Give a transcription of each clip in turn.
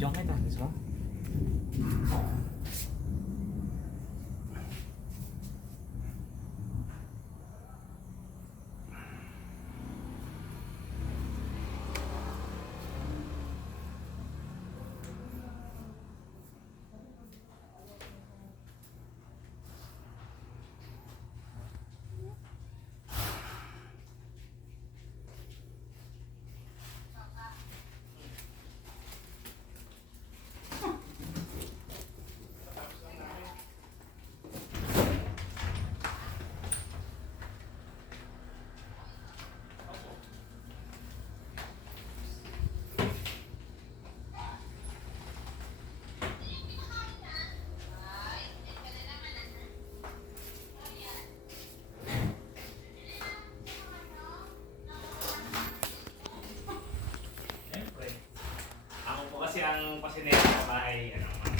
Video kita, gusto mo? Kasi ang pasinero sa bahay, ano naman?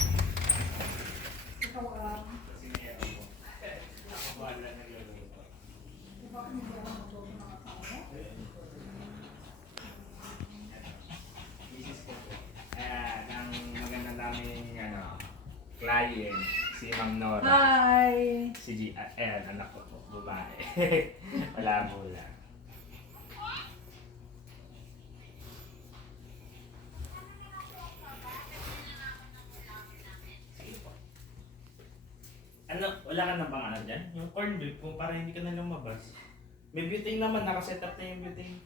Ikaw ang... Pasinero po. Ako ba lang nagluluto? Bakit hindi ako magluto ng asawa? Misis ko po. Ayan, ang maganda naming client, si Ma'am Nora. Hi! Si G, ayan, anak ko po, babae. Wala mo lang. Ano, wala ka na bang ano dyan? Yung corn beef mo para hindi ka na lumabas. May butane naman, nakaset up na yung butane.